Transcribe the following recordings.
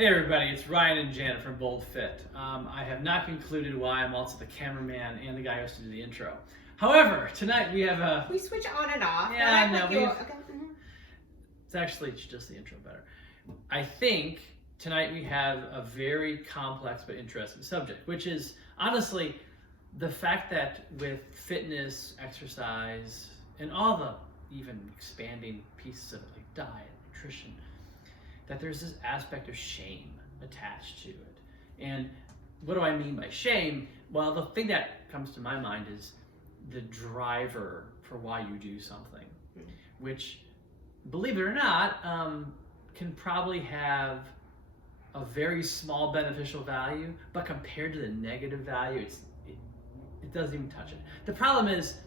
Hey everybody, it's Ryan and Janet from BoldFit. I have not concluded why I'm also the cameraman and the guy who has to do the intro. However, tonight we have a... We switch on and off. Yeah, no, okay. It's actually just the intro better. I think tonight we have a very complex but interesting subject, which is honestly the fact that with fitness, exercise, and all the even expanding pieces of it, like diet, nutrition, that there's this aspect of shame attached to it. And what do I mean by shame? Well, the thing that comes to my mind is the driver for why you do something, which, believe it or not, can probably have a very small beneficial value, but compared to the negative value, it doesn't even touch it. The problem is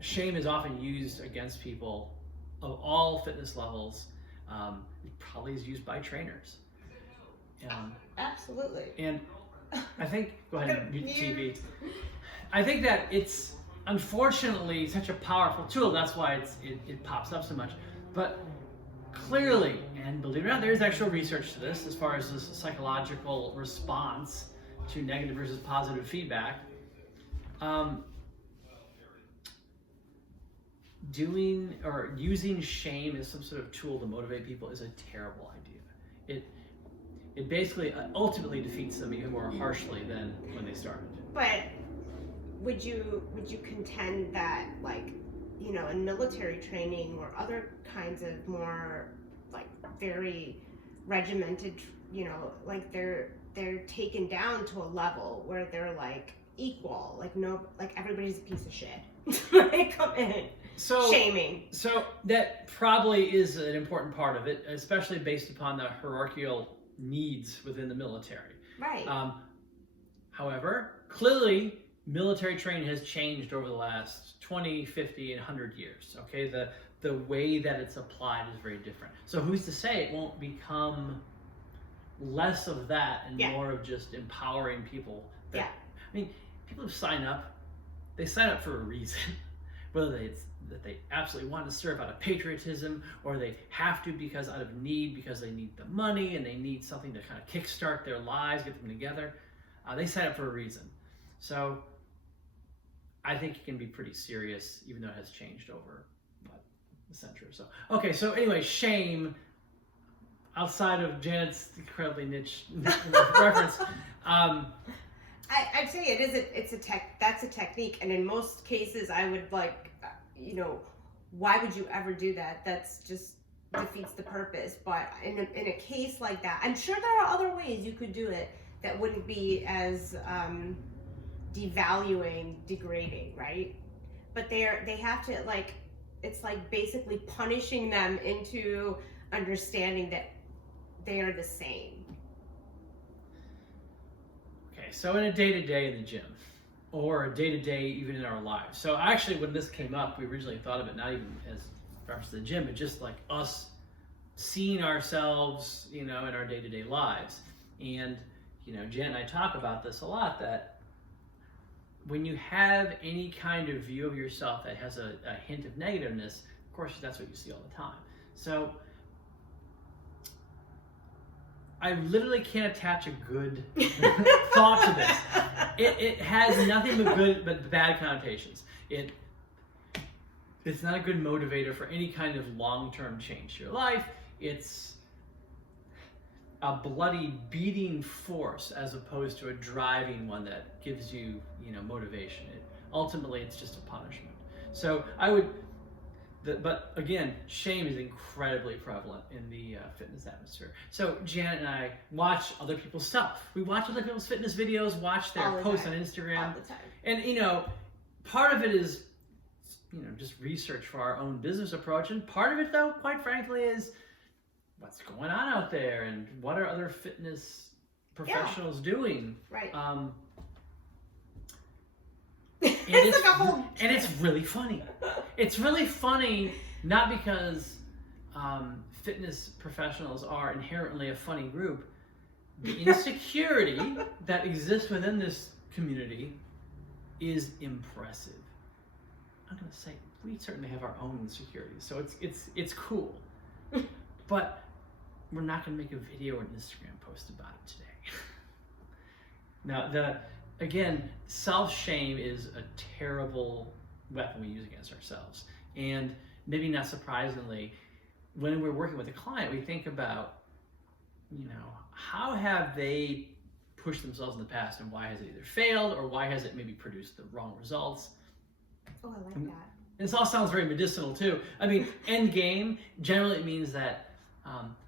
shame is often used against people of all fitness levels. It probably is used by trainers. Absolutely. And I think, go ahead and mute the TV. I think that it's unfortunately such a powerful tool. That's why it pops up so much. But clearly, and believe it or not, there is actual research to this as far as this psychological response to negative versus positive feedback. Doing or using shame as some sort of tool to motivate people is a terrible idea. It basically ultimately defeats them even more harshly than when they started. But would you contend that, like, you know, in military training or other kinds of more like very regimented, you know, like they're taken down to a level where they're like equal, like everybody's a piece of shit. They come in. So, shaming. So that probably is an important part of it, especially based upon the hierarchical needs within the military. Right. However, clearly military training has changed over the last 20, 50, and 100 years. Okay, the way that it's applied is very different. So who's to say it won't become less of that and more of just empowering people? I mean, people who sign up, they sign up for a reason. Whether it's that they absolutely want to serve out of patriotism, or they have to because out of need, because they need the money and they need something to kind of kickstart their lives, get them together. They sign up for a reason. So I think it can be pretty serious, even though it has changed over a century or so. Okay, so anyway, shame, outside of Janet's incredibly niche reference. I'd say that's a technique, and in most cases I would like, you know, why would you ever do that? That's just defeats the purpose. But in a case like that, I'm sure there are other ways you could do it that wouldn't be as devaluing, degrading, right? But they have to, like, it's like basically punishing them into understanding that they are the same. Okay, so in a day-to-day in the gym, or a day-to-day even in our lives. So actually when this came up, we originally thought of it not even as reference to the gym, but just like us seeing ourselves, you know, in our day-to-day lives. And, you know, Jen and I talk about this a lot, that when you have any kind of view of yourself that has a hint of negativeness, of course that's what you see all the time. So I literally can't attach a good thought to this. It has nothing but good, but bad connotations. It's not a good motivator for any kind of long-term change to your life. It's a bloody beating force as opposed to a driving one that gives you, you know, motivation. Ultimately, it's just a punishment. So but again, shame is incredibly prevalent in the fitness atmosphere. So Janet and I watch other people's stuff. We watch other people's fitness videos, watch their posts on Instagram. All the time. And, you know, part of it is, you know, just research for our own business approach. And part of it, though, quite frankly, is what's going on out there and what are other fitness professionals doing. Right. And it's really funny. It's really funny, not because fitness professionals are inherently a funny group. The insecurity that exists within this community is impressive. I'm going to say we certainly have our own insecurities, so it's cool. But we're not going to make a video or an Instagram post about it today. Now, again, self-shame is a terrible weapon we use against ourselves. And maybe not surprisingly, when we're working with a client, we think about, how have they pushed themselves in the past, and why has it either failed or why has it maybe produced the wrong results? Oh, I like that. And this all sounds very medicinal too. I mean, end game generally means that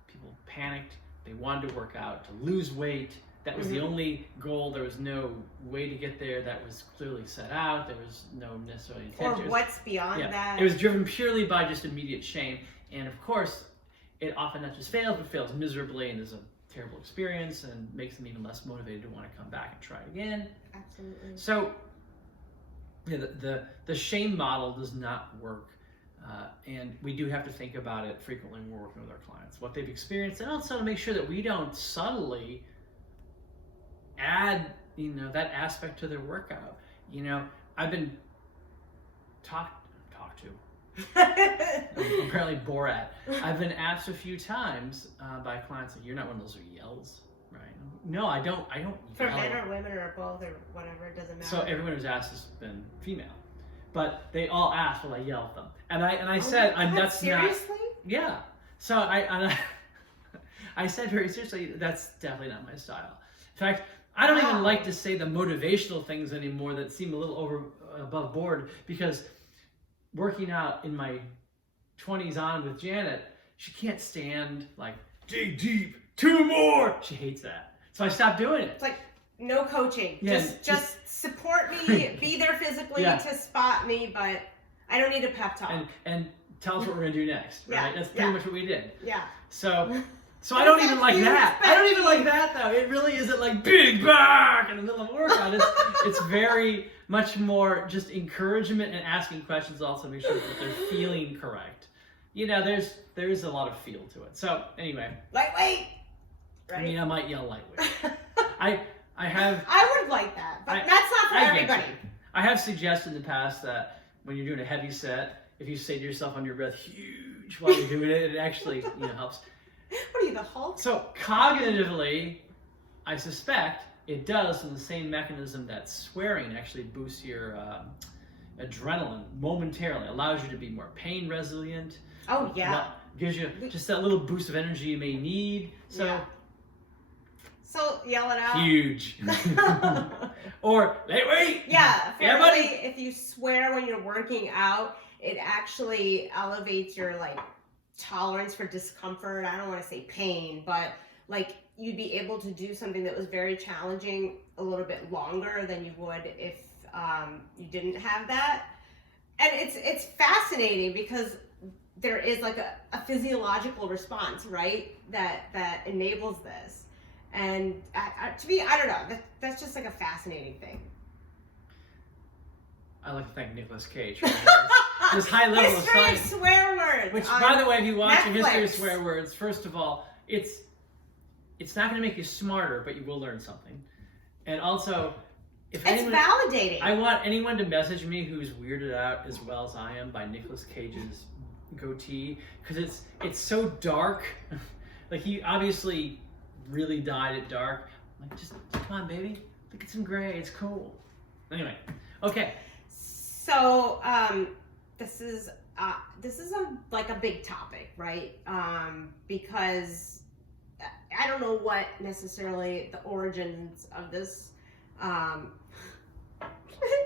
people panicked, they wanted to work out, to lose weight. That was the only goal. There was no way to get there that was clearly set out. There was no necessarily intention. Or what's beyond that? It was driven purely by just immediate shame. And of course, it often not just fails, but fails miserably, and is a terrible experience and makes them even less motivated to want to come back and try it again. Absolutely. So the shame model does not work. And we do have to think about it frequently when we're working with our clients, what they've experienced, and also to make sure that we don't subtly add, that aspect to their workout. I've been talked to. I'm apparently Borat. I've been asked a few times by clients, like, you're not one of those who yells, right? No, I don't For yell. men or women or both or whatever, it doesn't matter. So everyone who's asked has been female. But they all asked, will I yell at them? And I said, that's seriously? not. Yeah. So I said very seriously, that's definitely not my style. In fact, I don't even like to say the motivational things anymore that seem a little above board, because working out in my 20s on with Janet, she can't stand like, dig deep, 2 more. She hates that. So I stopped doing it. It's like, no coaching. Yeah, just support me, be there physically to spot me, but I don't need a pep talk. And tell us what we're gonna do next, right? That's pretty much what we did. Yeah. So I don't even like that. I don't even like that though. It really isn't like big back in the middle of a workout. It's very much more just encouragement and asking questions, also make sure that they're feeling correct. There is a lot of feel to it. So anyway. Lightweight. Right. I mean, I might yell lightweight. I would like that, but that's not for everybody. I have suggested in the past that when you're doing a heavy set, if you say to yourself under your breath, huge, while you're doing it, it actually helps. What are you, the Hulk? So cognitively, I suspect it does in the same mechanism that swearing actually boosts your adrenaline momentarily, allows you to be more pain resilient. Oh yeah. Gives you just that little boost of energy you may need. So yell it out. Huge. Or wait. Yeah, buddy. If you swear when you're working out, it actually elevates your tolerance for discomfort. I don't want to say pain, but you'd be able to do something that was very challenging a little bit longer than you would if you didn't have that. And it's fascinating because there is a physiological response, right? That enables this. And to me, I don't know. That's just a fascinating thing. I'd like to thank Nicolas Cage for this high level of History science. of swear words. Which, by the way, if you watch Netflix. History of Swear Words, first of all, it's not going to make you smarter, but you will learn something. And also, it's validating. I want anyone to message me who's weirded out as well as I am by Nicolas Cage's goatee, because it's so dark. He obviously really dyed it dark. I'm like, just come on, baby, look at some gray. It's cool. Anyway, okay. So this is a big topic, right? Because I don't know what necessarily the origins of this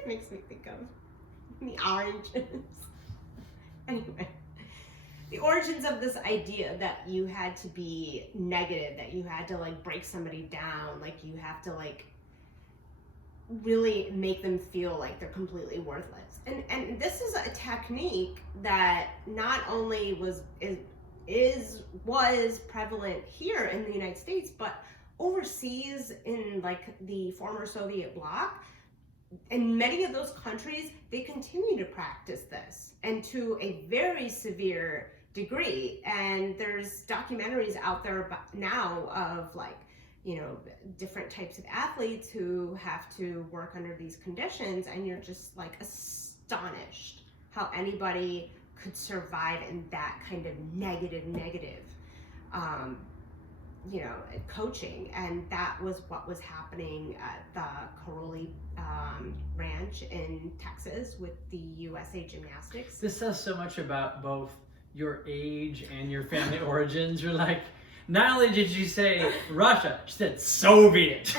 makes me think of the oranges. Anyway, the origins of this idea that you had to be negative, that you had to break somebody down, you have to really make them feel like they're completely worthless. And this is a technique that not only was prevalent here in the United States, but overseas in the former Soviet bloc. In many of those countries, they continue to practice this, and to a very severe degree. And there's documentaries out there now of different types of athletes who have to work under these conditions, and you're just astonished how anybody could survive in that kind of negative coaching, and that was what was happening at the Caroli Ranch in Texas with the USA Gymnastics. This says so much about both your age and your family origins. You're like, not only did you say Russia, she said Soviet.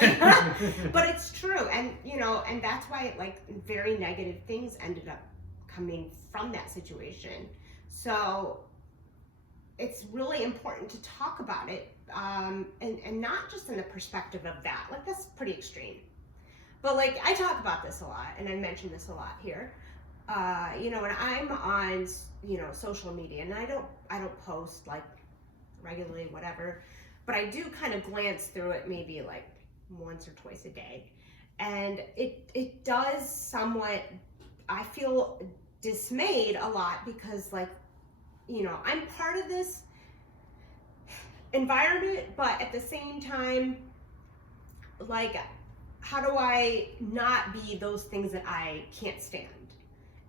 But it's true, and and that's why like very negative things ended up coming from that situation. So it's really important to talk about it, and not just in the perspective of that. Like, that's pretty extreme. But like, I talk about this a lot, and I mention this a lot here. When I'm on, social media, and I don't post like regularly, whatever, but I do kind of glance through it maybe like once or twice a day, and it does somewhat. I feel dismayed a lot because like, I'm part of this environment, but at the same time, like, how do I not be those things that I can't stand?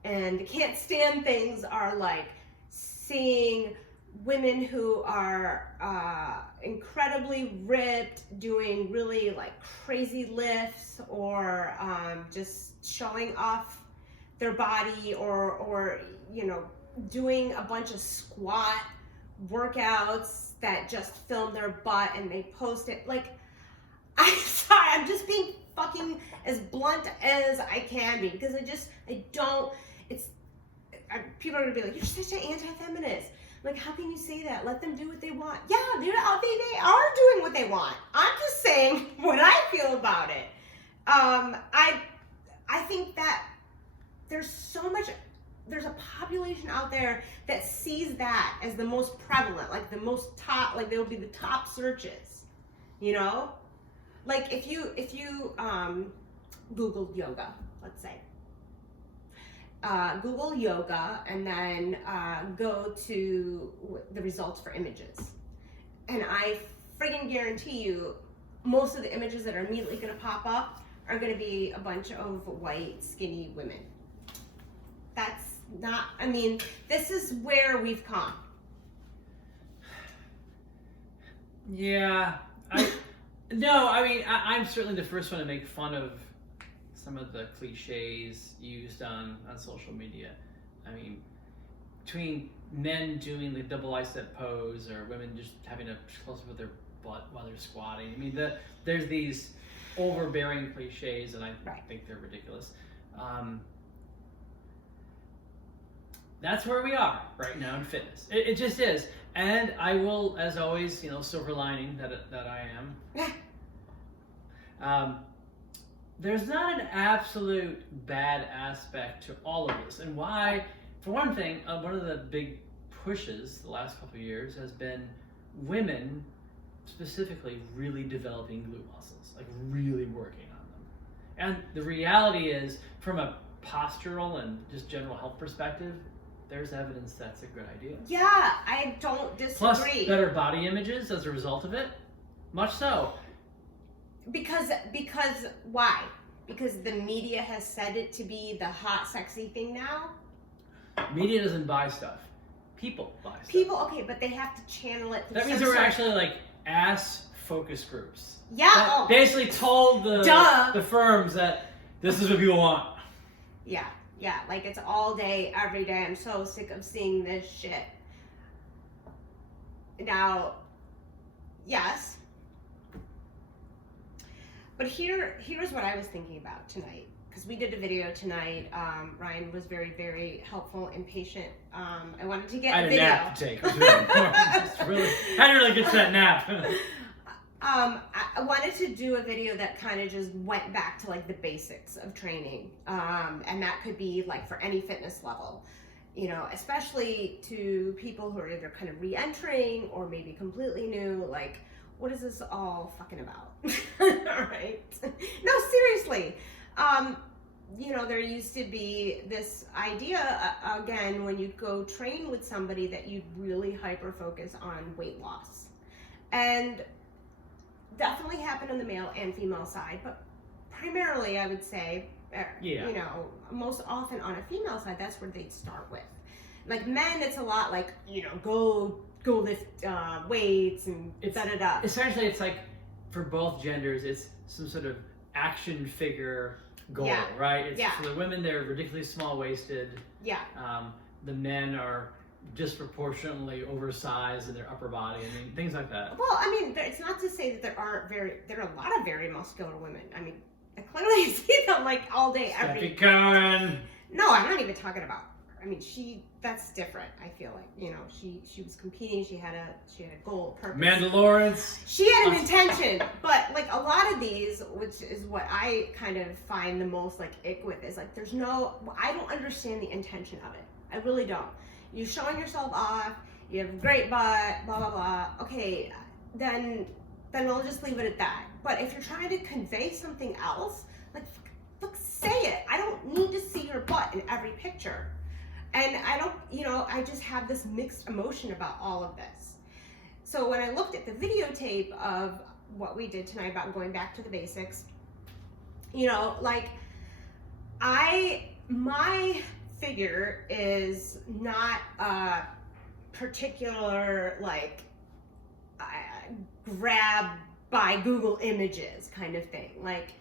And can't stand things are like seeing women who are incredibly ripped doing really like crazy lifts, or just showing off their body, or doing a bunch of squat workouts that just film their butt and they post it. Like, I'm sorry, I'm just being fucking as blunt as I can be, because people are gonna be like, you're such an anti-feminist. Like, how can you say that? Let them do what they want. Yeah, they are doing what they want. I'm just saying what I feel about it. I think that there's a population out there that sees that as the most prevalent, like the most top, like they'll be the top searches, Like if you Googled yoga, let's say, Google yoga and then go to the results for images, and I friggin' guarantee you most of the images that are immediately going to pop up are going to be a bunch of white skinny women. That's not, this is where we've come. Yeah, I'm certainly the first one to make fun of some of the cliches used on social media. Between men doing the double bicep pose, or women just having a close up with their butt while they're squatting. There's these overbearing cliches, and I think they're ridiculous. That's where we are right now in fitness. It just is. And I will, as always, silver lining that I am. There's not an absolute bad aspect to all of this. And why? For one thing, one of the big pushes the last couple of years has been women specifically really developing glute muscles, like really working on them. And the reality is, from a postural and just general health perspective, there's evidence that's a good idea. Yeah, I don't disagree. Plus, better body images as a result of it. Much so. Because why? Because the media has said it to be the hot, sexy thing now? Media doesn't buy stuff. People buy stuff. People, okay, but they have to channel it through. That means there were actually like ass focus groups. Yeah. That basically told the firms that this is what people want. Yeah. Yeah, like it's all day, every day. I'm so sick of seeing this shit. Now, yes. But here's what I was thinking about tonight. Because we did a video tonight. Ryan was very, very helpful and patient. I wanted to get a video. I had a nap to take. It was really important. I had to really get to that nap. I wanted to do a video that kind of just went back to like the basics of training, and that could be like for any fitness level, especially to people who are either kind of re-entering or maybe completely new. Like, what is this all fucking about? All right. No, seriously. There used to be this idea, again, when you'd go train with somebody, that you'd really hyper focus on weight loss. And definitely happened on the male and female side, but primarily I would say, most often on a female side, that's where they'd start with. Like men, it's a lot like, go lift weights and da-da-da. Essentially, it's like for both genders, it's some sort of action figure goal, right? It's for the women, they're ridiculously small-waisted. Yeah. The men are disproportionately oversized in their upper body. I mean, things like that. Well, I mean, it's not to say that there are a lot of very muscular women. I mean, I clearly see them like all day, every day. No, I'm not even talking about her. I mean, that's different. I feel like, she was competing. She had a goal, a purpose. Mandalorians. She had an intention, but like a lot of these, which is what I kind of find the most like ick with, is like I don't understand the intention of it. I really don't. You're showing yourself off. You have a great butt. Blah blah blah. Okay, then we'll just leave it at that. But if you're trying to convey something else, like, look, say it. I don't need to see your butt in every picture. And I don't, I just have this mixed emotion about all of this. So when I looked at the videotape of what we did tonight about going back to the basics, like, my figure is not a particular, like, grab by Google Images kind of thing. Like,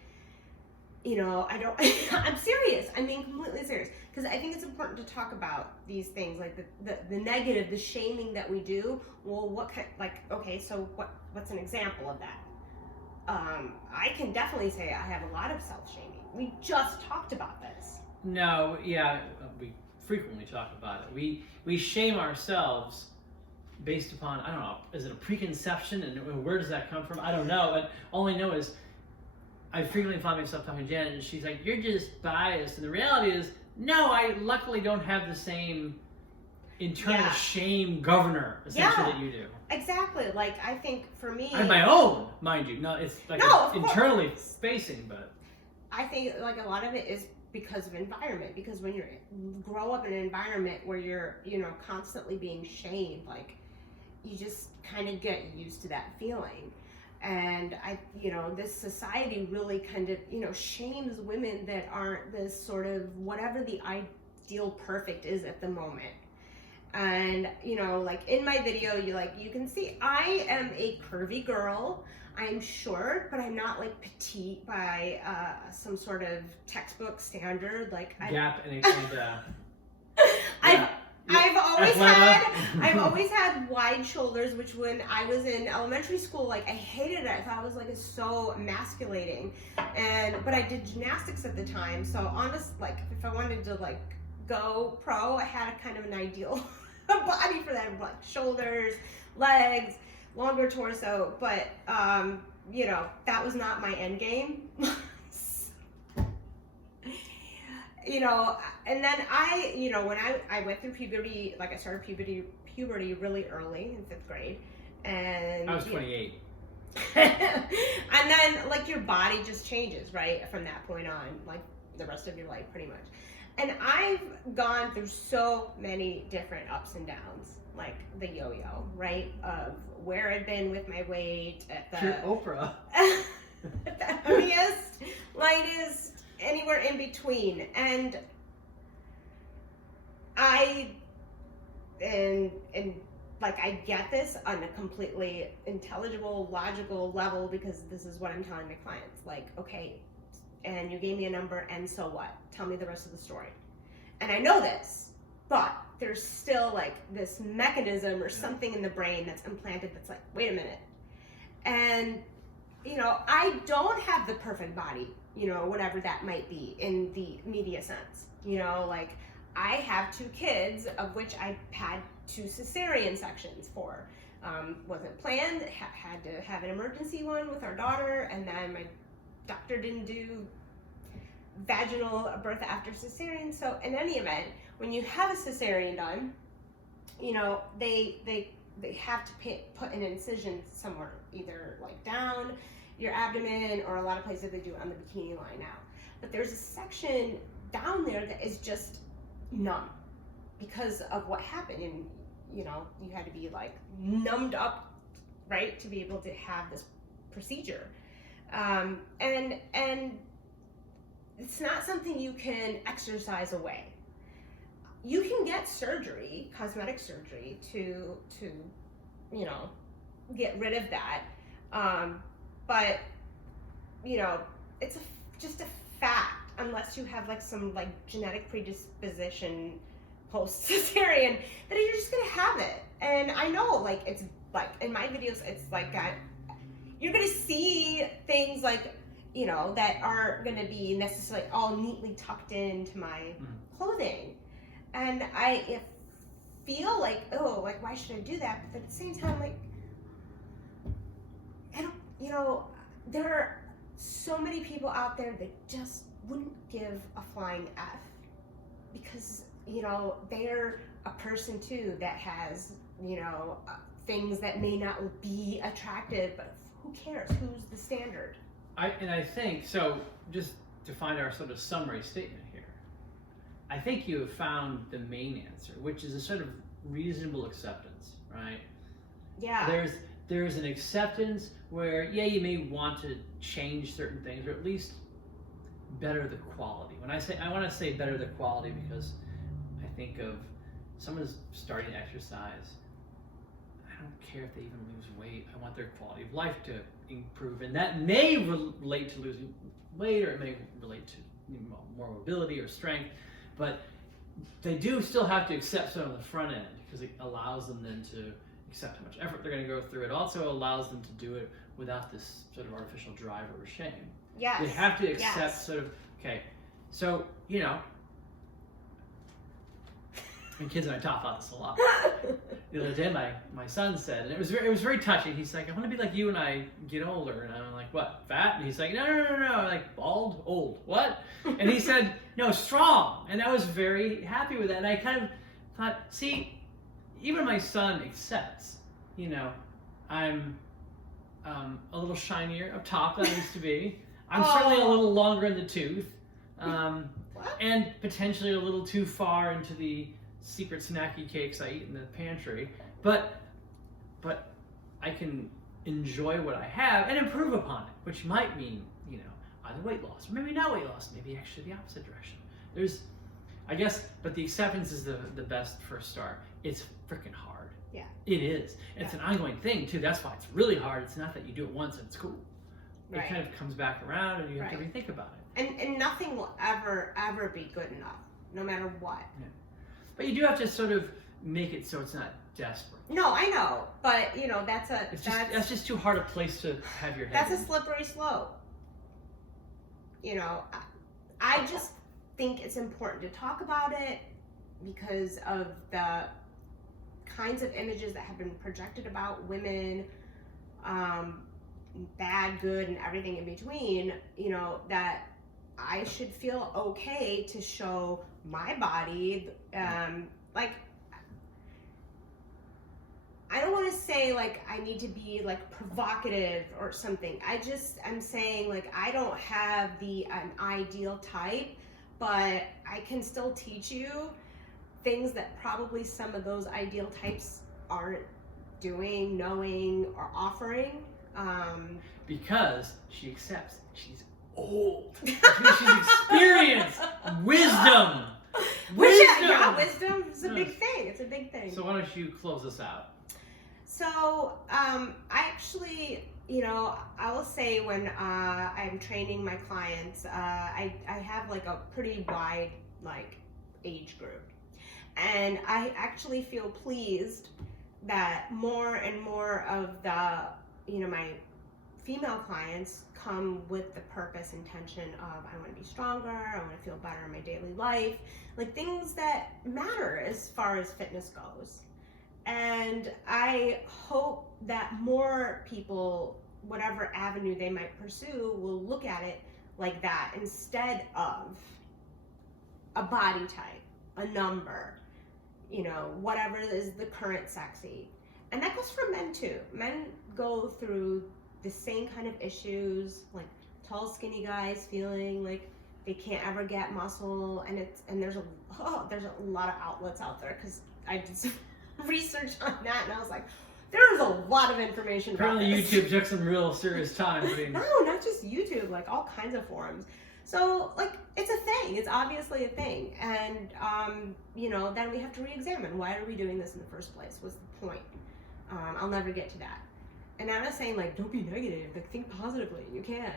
I don't, I'm serious. I'm being completely serious. Because I think it's important to talk about these things, like the negative, the shaming that we do. Well, so what's an example of that? I can definitely say I have a lot of self-shaming. We just talked about this. No, yeah, we frequently talk about it. We shame ourselves based upon, I don't know, is it a preconception, and where does that come from? I don't know, but all I know is I frequently find myself talking to Janet, and she's like, you're just biased, and the reality is, no, I luckily don't have the same internal shame governor, essentially, that you do. Exactly. Like, I think for me, I have my own, mind you. No, it's like internally spacing, but I think like a lot of it is because of environment. Because when you grow up in an environment where you're, constantly being shamed, like, you just kind of get used to that feeling. And this society really kind of, shames women that aren't this sort of whatever the ideal perfect is at the moment. And, like in my video, you can see I am a curvy girl. I'm short, but I'm not like petite by some sort of textbook standard. Like Gap and I've always had wide shoulders, which when I was in elementary school, like I hated it. I thought it was like it's so emasculating. But I did gymnastics at the time, so like if I wanted to like go pro, I had a kind of an ideal body for that, like shoulders, legs, longer torso. But that was not my end game. And then when I went through puberty, like I started puberty really early in 5th grade, and I was 28. And then like your body just changes, right, from that point on, like the rest of your life pretty much. And I've gone through so many different ups and downs, like the yo-yo, right, of where I've been with my weight at the Oprah. at the heaviest, lightest, anywhere in between. And I get this on a completely intelligible, logical level, because this is what I'm telling my clients. Like, okay, and you gave me a number, and so what? Tell me the rest of the story. And I know this, but there's still like this mechanism or something in the brain that's implanted that's like, wait a minute. And, I don't have the perfect body, whatever that might be in the media sense. Like I have 2 kids, of which I had 2 cesarean sections for. Wasn't planned, had to have an emergency one with our daughter, and then my doctor didn't do vaginal birth after cesarean. So in any event, when you have a cesarean done, they have to put an incision somewhere, either like down your abdomen, or a lot of places they do it on the bikini line now. But there's a section down there that is just numb because of what happened, and you had to be like numbed up, right, to be able to have this procedure. And it's not something you can exercise away. you can get surgery, cosmetic surgery, to you know, get rid of that. But you know, it's just a fact, unless you have like some like genetic predisposition post cesarean, that you're just gonna have it. And I know, like, it's like in my videos, it's like you're gonna see things like, you know, that aren't gonna be necessarily all neatly tucked into my clothing, and I feel like, oh, like, why should I do that? But at the same time, like, I don't, you know, there are so many people out there that just wouldn't give a flying F, because, you know, they're a person too that has, you know, things that may not be attractive, but who cares? Who's the standard? I think, so just to find our sort of summary statement here, I think you have found the main answer, which is a sort of reasonable acceptance, right? Yeah. There's an acceptance where, yeah, you may want to change certain things, or at least better the quality. When I want to say better the quality, because I think of someone who's starting to exercise. I don't care if they even lose weight. I want their quality of life to improve, and that may relate to losing weight, or it may relate to, you know, more mobility or strength. But they do still have to accept some on the front end, because it allows them then to accept how much effort they're going to go through. It also allows them to do it without this sort of artificial drive or shame. Yes. They have to accept sort of, okay, so, you know, and kids and I talk about this a lot. The other day, my son said, and it was very touching. He's like, I want to be like you when I get older. And I'm like, what, fat? And he's like, no. I'm like, bald, old, what? And he said, no, strong. And I was very happy with that. And I kind of thought, see, even my son accepts, you know, I'm a little shinier up top than I used to be. I'm certainly a little longer in the tooth, and potentially a little too far into the secret snacky cakes I eat in the pantry. But I can enjoy what I have and improve upon it, which might mean, you know, either weight loss, or maybe not weight loss, maybe actually the opposite direction. I guess, but the acceptance is the best first start. It's freaking hard. Yeah. It is. And it's an ongoing thing too. That's why it's really hard. It's not that you do it once and it's cool. It kind of comes back around, and you have to rethink about it. And nothing will ever be good enough, no matter what. Yeah. But you do have to sort of make it so it's not desperate. No, I know, but you know, that's just too hard a place to have your head. That's a slippery slope. You know, I just think it's important to talk about it because of the kinds of images that have been projected about women, bad, good, and everything in between, you know, that I should feel okay to show my body. Like, I don't want to say like I need to be like provocative or something. I'm saying like I don't have an ideal type, but I can still teach you things that probably some of those ideal types aren't doing, knowing, or offering. Because she accepts she's old. She's experienced. Wisdom. Wisdom is a big thing. It's a big thing. So why don't you close us out? So I actually, you know, I will say when I'm training my clients, I have like a pretty wide like age group, and I actually feel pleased that more and more of the, you know, my female clients come with the purpose, intention of I want to be stronger, I want to feel better in my daily life, like things that matter as far as fitness goes. And I hope that more people, whatever avenue they might pursue, will look at it like that instead of a body type, a number, you know, whatever is the current sexy. And that goes for men too. Men go through the same kind of issues, like tall, skinny guys feeling like they can't ever get muscle, and there's a lot of outlets out there, because I did some research on that, and I was like, there's a lot of information. Apparently about this. YouTube took some real serious time. No, not just YouTube, like all kinds of forums. So, like, it's a thing. It's obviously a thing. And, you know, then we have to re-examine. Why are we doing this in the first place? What's the point? I'll never get to that. And I'm not saying, like, don't be negative. Like, think positively. You can.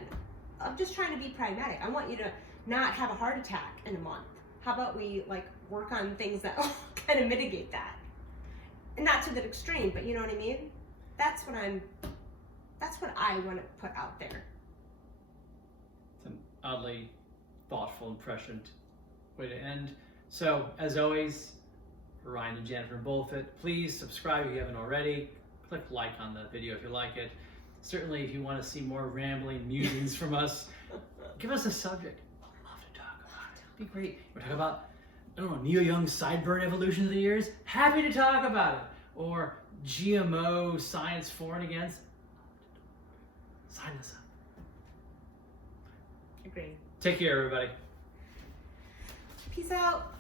I'm just trying to be pragmatic. I want you to not have a heart attack in a month. How about we, like, work on things that kind of mitigate that? And not to that extreme, but you know what I mean? That's what I want to put out there. It's an oddly thoughtful and prescient way to end. So, as always, for Ryan and Jennifer and BoldFit, please subscribe if you haven't already. Click like on the video if you like it. Certainly, if you want to see more rambling musings from us, give us a subject. We'd love to talk about it. It'd be great. We're talking about, I don't know, Neil Young's sideburn evolution of the years. Happy to talk about it. Or GMO science for and against. Sign this up. Agreed. Take care, everybody. Peace out.